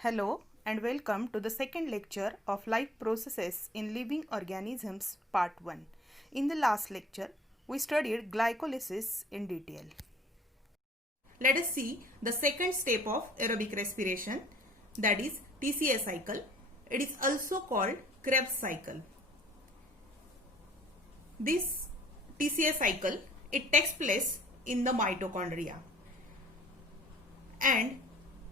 Hello and welcome to the second lecture of Life Processes in Living Organisms Part 1. In the last lecture, we studied glycolysis in detail. Let us see the second step of aerobic respiration, that is TCA cycle. It is also called Krebs cycle. This TCA cycle, it takes place in the mitochondria. And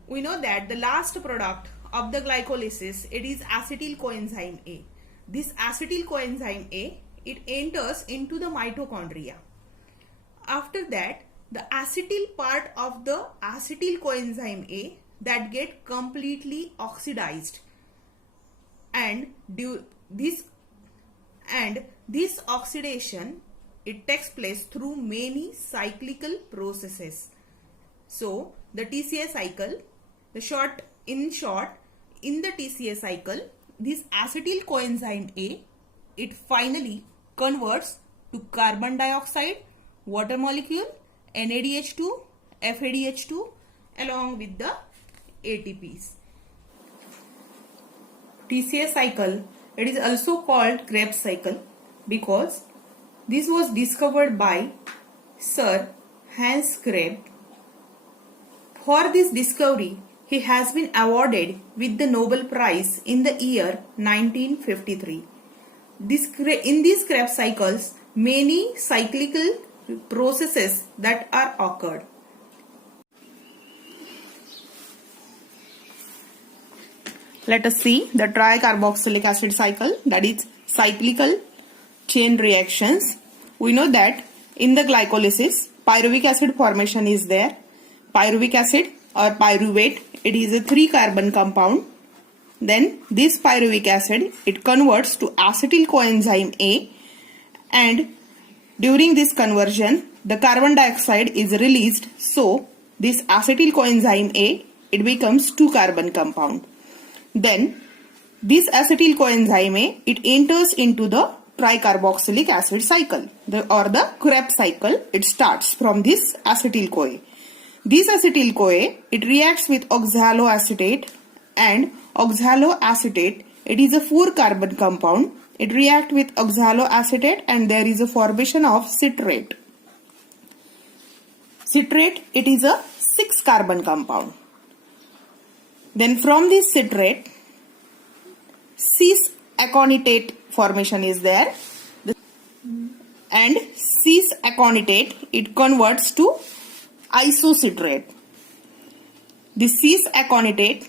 we know that the last product of the glycolysis, it is acetyl coenzyme A. This acetyl coenzyme A, it enters into the mitochondria. After that, the acetyl part of the acetyl coenzyme A that get completely oxidized, and this oxidation, it takes place through many cyclical processes. So the TCA cycle, in the TCA cycle, this acetyl coenzyme A, it finally converts to carbon dioxide, water molecule, NADH2, FADH2 along with the ATPs. TCA cycle, it is also called Krebs cycle because this was discovered by Sir Hans Krebs. For this discovery, he has been awarded with the Nobel Prize in the year 1953. In these Krebs cycles, many cyclical processes that are occurred. Let us see the tricarboxylic acid cycle, that is cyclical chain reactions. We know that in the glycolysis, pyruvic acid formation is there. Pyruvic acid or pyruvate, it is a 3-carbon compound. Then this pyruvic acid, it converts to acetyl coenzyme A, and during this conversion, the carbon dioxide is released. So this acetyl coenzyme A, it becomes 2-carbon compound. Then this acetyl coenzyme A, it enters into the tricarboxylic acid cycle or the Krebs cycle. It starts from this acetyl-CoA. This acetyl-CoA, it reacts with oxaloacetate, and oxaloacetate, it is a 4-carbon compound. It reacts with oxaloacetate and there is a formation of citrate. Citrate, it is a 6-carbon compound. Then from this citrate, cis-aconitate formation is there, and cis-aconitate, it converts to isocitrate. This cis-aconitate,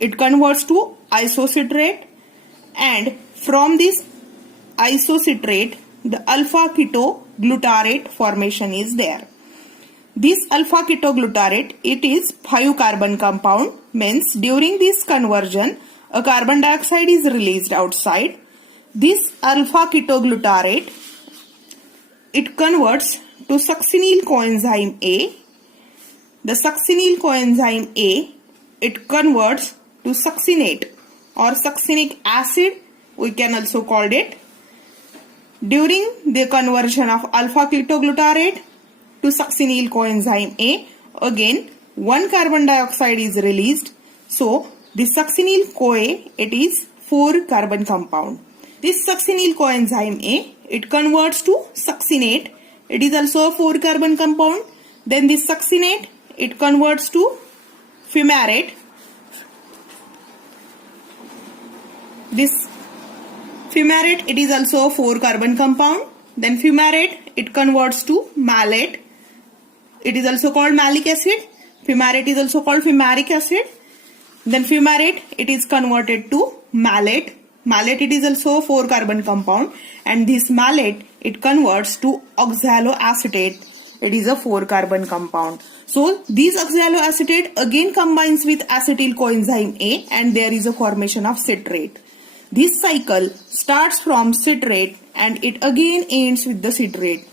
it converts to isocitrate, and from this isocitrate, the alpha-ketoglutarate formation is there. This alpha-ketoglutarate, it is 5-carbon compound, means during this conversion, a carbon dioxide is released outside. This alpha-ketoglutarate, it converts to succinyl coenzyme A. The succinyl coenzyme A, it converts to succinate or succinic acid, we can also call it. During the conversion of alpha-ketoglutarate to succinyl coenzyme A, again 1 carbon dioxide is released. So this succinyl-CoA, it is 4-carbon compound. This succinyl coenzyme A, it converts to succinate. It is also a 4-carbon compound. Then this succinate, it converts to fumarate. This fumarate, it is also a 4-carbon compound. Then fumarate, it converts to malate. It is also called malic acid. Fumarate is also called fumaric acid. Then fumarate, it is converted to malate. Malate, it is also a 4-carbon compound, and this malate, it converts to oxaloacetate. It is a 4-carbon compound. So this oxaloacetate again combines with acetyl coenzyme A, and there is a formation of citrate. This cycle starts from citrate and it again ends with the citrate.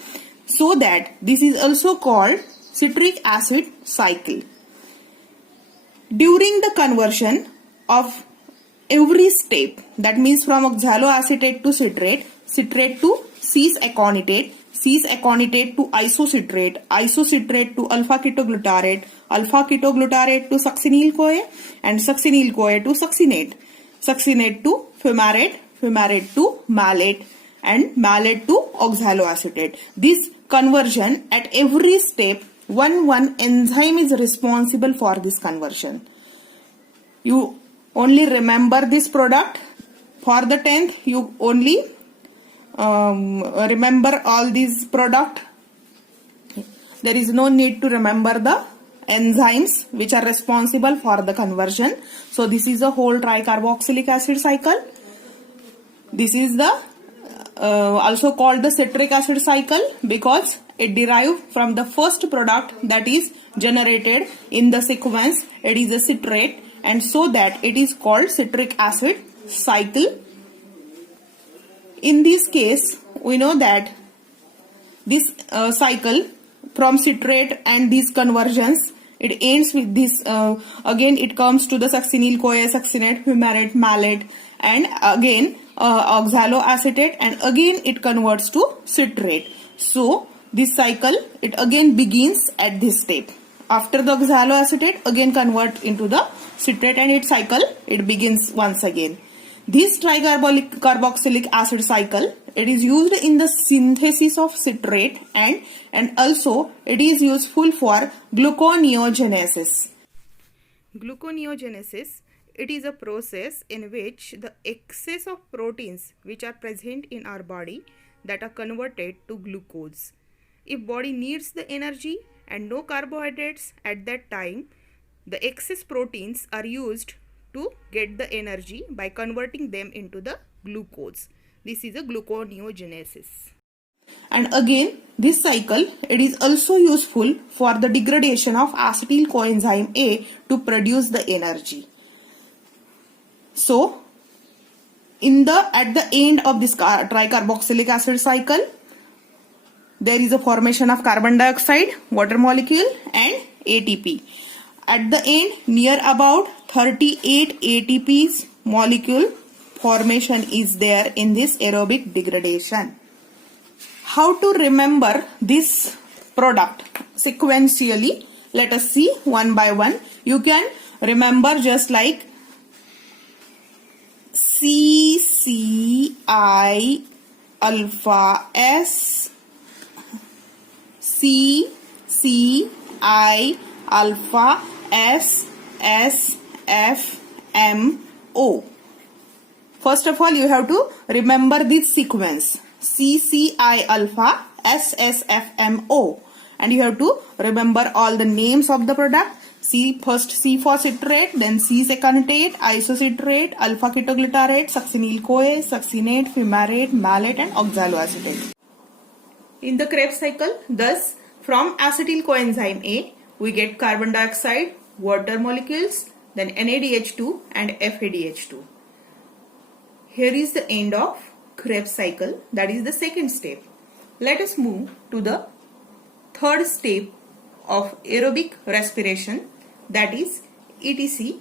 So that this is also called citric acid cycle. During the conversion of every step, that means from oxaloacetate to citrate, citrate to cis-aconitate, cis-aconitate to isocitrate, isocitrate to alpha-ketoglutarate, alpha-ketoglutarate to succinyl-CoA, and succinyl-CoA to succinate, succinate to fumarate, fumarate to malate, and malate to oxaloacetate. This conversion at every step, one enzyme is responsible for this conversion. You only remember this product. For the 10th, you only remember all these product. There is no need to remember the enzymes which are responsible for the conversion. So this is a whole tricarboxylic acid cycle. This is the also called the citric acid cycle because it derived from the first product that is generated in the sequence. It is a citrate, and so that it is called citric acid cycle. In this case, we know that this cycle from citrate and these conversions, it ends with this, again it comes to the succinyl-CoA, succinate, fumarate, malate, and again oxaloacetate, and again it converts to citrate. So this cycle, it again begins at this step. After the oxaloacetate, again convert into the citrate, and its cycle, it begins once again. This tricarboxylic acid cycle, it is used in the synthesis of citrate, and also it is useful for gluconeogenesis. Gluconeogenesis, it is a process in which the excess of proteins which are present in our body that are converted to glucose. If body needs the energy and no carbohydrates at that time, the excess proteins are used to get the energy by converting them into the glucose. This is a gluconeogenesis. And again, this cycle, it is also useful for the degradation of acetyl coenzyme A to produce the energy. So, at the end of this tricarboxylic acid cycle, there is a formation of carbon dioxide, water molecule, and ATP. At the end, near about 38 ATP's molecule formation is there in this aerobic degradation. How to remember this product sequentially? Let us see one by one. You can remember just like CCI alpha S, CCI alpha S S F M O. First of all, you have to remember this sequence CCI alpha S S F M O, and you have to remember all the names of the product. First C for citrate, then cis-aconitate, isocitrate, alpha-ketoglutarate, succinyl-CoA, succinate, fumarate, malate, and oxaloacetate. In the Krebs cycle, thus from acetyl coenzyme A, we get carbon dioxide, water molecules, then NADH2 and FADH2. Here is the end of Krebs cycle, that is the second step. Let us move to the third step of aerobic respiration, that is ETC,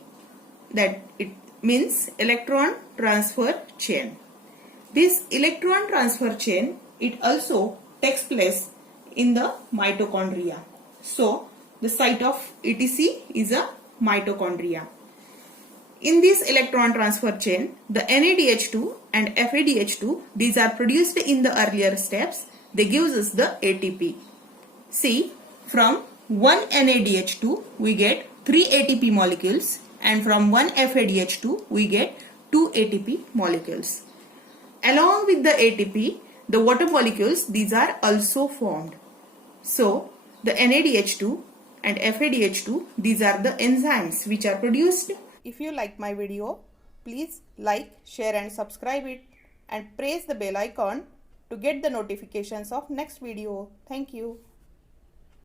that it means electron transfer chain. This electron transfer chain, it also takes place in the mitochondria. So the site of ETC is a mitochondria. In this electron transfer chain, the NADH2 and FADH2, these are produced in the earlier steps. They gives us the ATP. See, from one NADH2 we get 3 ATP molecules, and from one FADH2 we get 2 ATP molecules. Along with the ATP, the water molecules, these are also formed. So the NADH2 and FADH2, these are the enzymes which are produced. If you like my video, please like, share and subscribe it, and press the bell icon to get the notifications of next video. Thank you.